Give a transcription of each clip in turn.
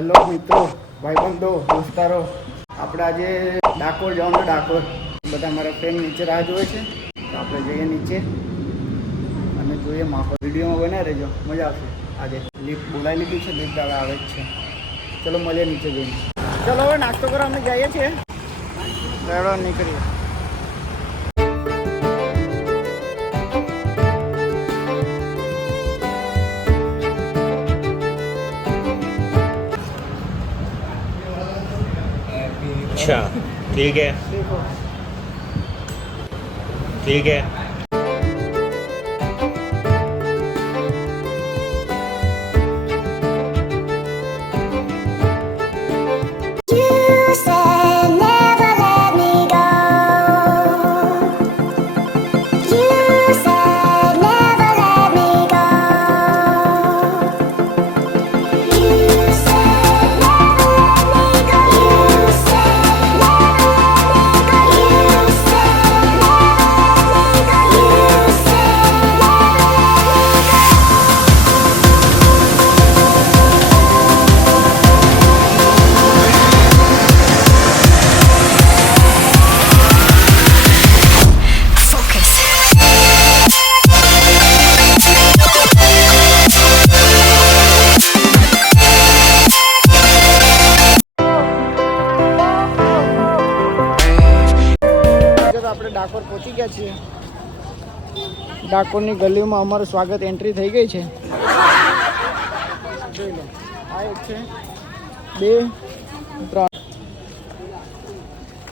Hello મિત્રો, ભાઈબંધો, દોસ્તારો, આપણે આજે ડાકોર જવાનું. ડાકોર બધા મારા ફ્રેન્ડ નીચે રાહ જોવે છે, તો આપણે જઈએ નીચે અને જોઈએ માહોલ. વિડીયોમાં બનાવી રહેજો, મજા આવશે. આજે લિફ્ટ બોલાવી લીધી છે, લિફ્ટ હવે આવે જ છે. ચલો મળીએ નીચે જઈને. ચલો હવે નાસ્તો કરવા અમે જઈએ છીએ. લેડો નીકળીએ. अच्छा ठीक है ठीक है. આપણે ડાકોર પહોંચી ગયા છીએ. ડાકોરની ગલીમાં અમારું સ્વાગત એન્ટ્રી થઈ ગઈ છે. જોઈ લો, આ એક છે, 2, 3.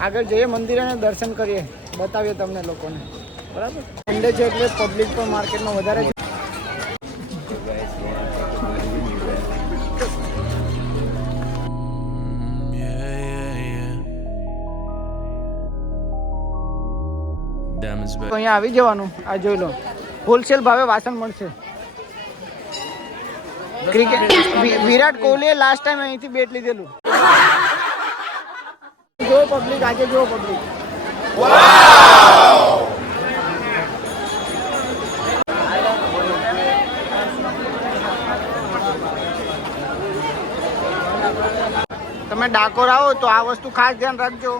આગળ જઈએ મંદિર અને દર્શન કરીએ, બતાવીએ તમને લોકોને. બરાબર, સન્ડે છે એટલે પબ્લિક પણ માર્કેટમાં વધારે છે. તો અહીંયા આવી જવાનું. આ જોઈ લો, હોલસેલ ભાવે વાસણ મળશે. ક્રિકેટ વિરાટ કોહલીએ લાસ્ટ ટાઈમ અહીંથી બેટ લીધેલું. જો પબ્લિક, આજે જો પબ્લિક. તમે ડાકોર આવો તો આ વસ્તુ ખાસ ધ્યાન રાખજો.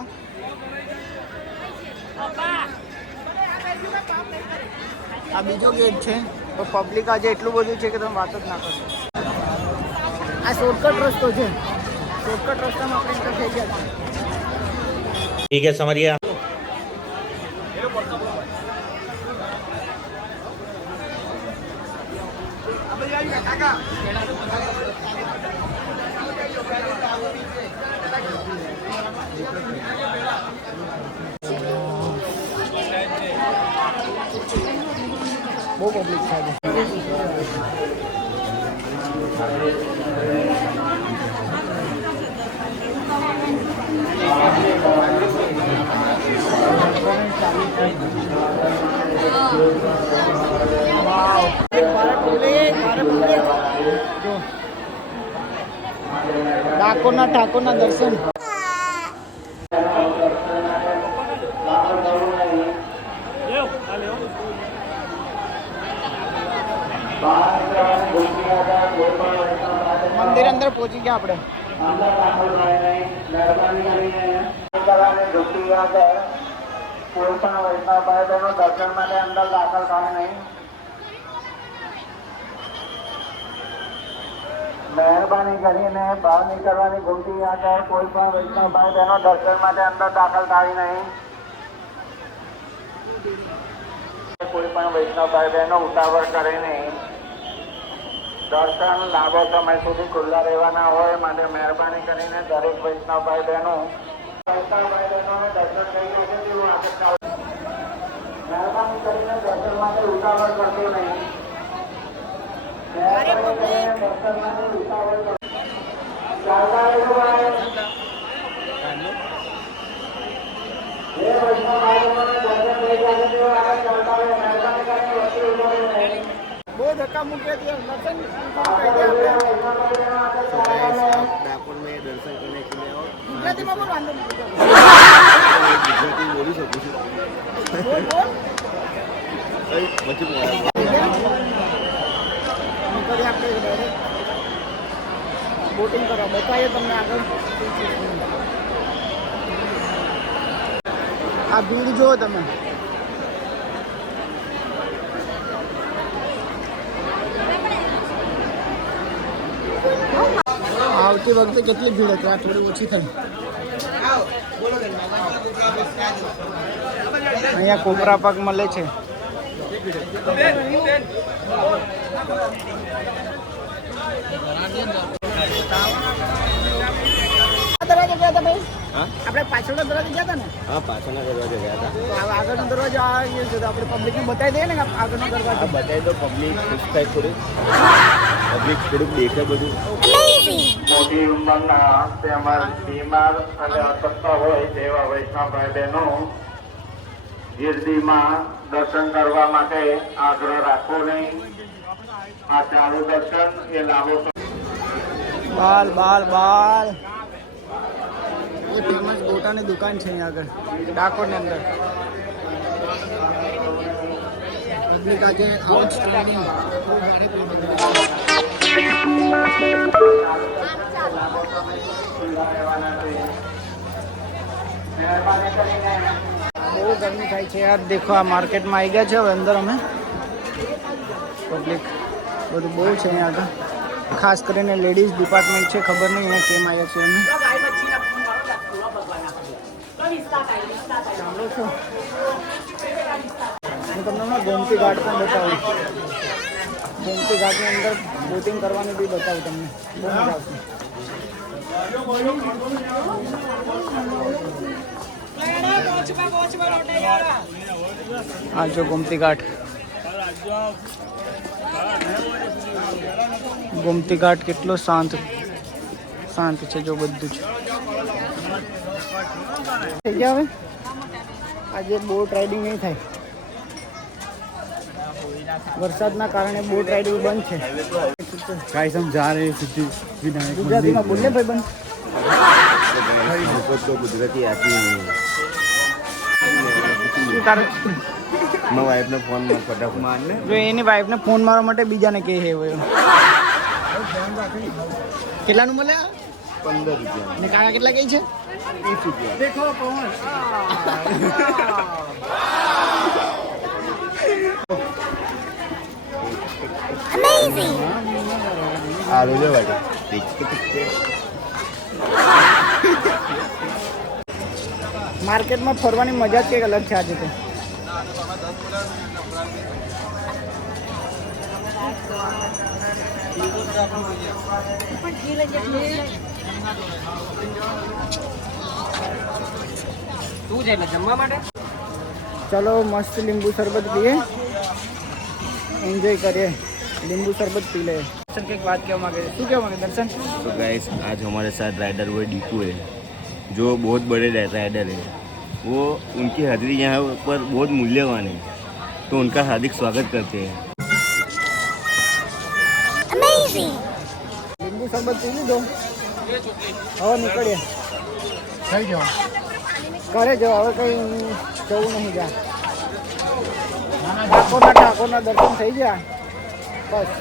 આ બીજો ગેટ છે, તો પબ્લિક આજે એટલું બધું છે કે તમે વાત જ ના કરશો. આ શોર્ટકટ રસ્તો છે, શોર્ટકટ રસ્તામાં આપણે એન્ટર થઈ ગયા છે. ठीक है समझिए. બહુ પબ્લિક છે. ડાકોરના ઠાકોરના દર્શન. મંદિર અંદર પહોંચી ગયા આપણે. કોઈ પણ વૈષ્ણવ ભાઈ બહેનો દર્શન માટે અંદર દાખલ થાય નહીં. મહેરબાની કરીને ભાવ નહીં કરવાની વિનંતી છે. કોઈ પણ વૈષ્ણવ ભાઈ બહેનો દર્શન માટે અંદર દાખલ થાય નહીં. કોઈ પણ વૈષ્ણવ ભાઈ બહેનો ઉતાવળ કરે નહીં. દર્શન લાંબો સમય સુધી ખુલ્લા રહેવાના હોય, માટે મહેરબાની કરીને દરેક વૈષ્ણવ ભાઈ બહેનો દર્શન થઈ જશે તેવું આશા. મહેરબાની કરીને દર્શન માટે ઉતાવળ કરશો નહીં. દર્શન માટે ઉતાવળ ચાલતા રહેજો ભાઈ. જે વૈષ્ણવ ભાઈઓને દર્શન થઈ જશે તેવું આગળ ચાલતા રહે. મહેરબાની કરીને વચ્ચે ઉભો રહો નહીં. બહુ ધક્કા મૂકે છે. દર્શન ડાકોર में दर्शन करने के लिए ગુજરાતીમાં પણ વાંધો નહીં. ગુજરાતી બોલી શકું છું. બોટિંગ કરવા બતાવીએ તમને આગળ. આ ભીડ જુઓ તમે. આવતી વખતે કેટલી ભીડ હતી, આ થોડી ઓછી થઈ. અહીંયા કોબરા પાક મળે છે. આપણે પાછળનો દરવાજો ગયા હતા ને? હા, પાછળના દરવાજે ગયા હતા. તો આગળનો દરવાજો આ છે, તો આપણે પબ્લિકને બતાવી દઈએ ને કે આગળનો દરવાજો. બતાવી દો, પબ્લિક ખુશ થાય થોડી. પબ્લિક થોડુંક દેખે બધું. મોટી ઉંમરના તેમજ બીમાર અને અશક્ત હોય તેવા વૈષ્ણવ ભાઈ બહેનો ગીરડીમાં દર્શન કરવા માટે આગ્રહ રાખવો નહીં. આ ચાલુ દર્શન એ લાભો બાલ બાલ બાલ. એ ફેમસ ગોટાની દુકાન છે અહીંયા આગળ ડાકોરની અંદર. પબ્લિક આજે આઉટસ્ટેન્ડિંગ બહુ ગરમી થાય છે યાર. દેખો આ માર્કેટમાં આવી ગયા છે હવે અંદર અમે. પબ્લિક બધું બહુ છે અહીંયા આગળ. ખાસ કરીને લેડીઝ ડિપાર્ટમેન્ટ છે. ખબર નહીં અહીંયા કેમ આવ્યા છે અમે. સાંભળો છો? હું તમને હમણાં ગોમતી ઘાટ પણ બતાવું. ગોમતી ઘાટની અંદર બોટિંગ કરવાનું બી બતાવું તમને. બહુ મજા આવશે. આ જો ગોમતી ઘાટ. ગોમતી ઘાટ કેટલો શાંત છે. જો બધું છે થઈ ગયા. હવે આજે બોટ રાઇડિંગ નહીં થાય. વરસાદના કારણે બોટ રાઇડિંગ બંધ છે. કાંઈ સમજા રહે સિદ્ધિ વિનાયક ગુજરાતીમાં બોલે ભાઈ બંધ. તો ગુજરાતી આતી નહીં. મારા વાઈફને ફોનમાં ફટાફટ મારને. જો એની વાઈફને ફોન મારવા માટે બીજાને કહે છે. કેટલાનું મળ્યા? 15 રૂપિયા. અને કાકા કેટલા કહે છે? 30 રૂપિયા. દેખો કોણ. આ રોજો વાગે માર્કેટમાં ફરવાની મજા જ કંઈક અલગ છે આજે તો. ચલો મસ્ત લીંબુ શરબત પીએ, એન્જોય કરીએ. લીંબુ शरबत पी ले. दर्शन की एक बात क्या मांगे? तू क्या मांगे दर्शन? तो गाइस आज हमारे साथ राइडर वो डीकू है, जो बहुत बड़े राइडर है. वो उनकी हाजिरी यहाँ पर बहुत मूल्यवान है, तो उनका हार्दिक स्वागत करते हैं. લીંબુ શરબત પી લીધો, હવે નીકળીએ. થઈ જાઓ ઘરે જાઓ. હવે કંઈ જવું નહીં. જા ઠાકોરના દર્શન થઈ ગયા બસ.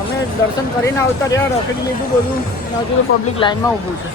અમે દર્શન કરીને આવતા રહ્યા, રખડી લીધું બધું. હજુ તો પબ્લિક લાઈનમાં ઊભું છે.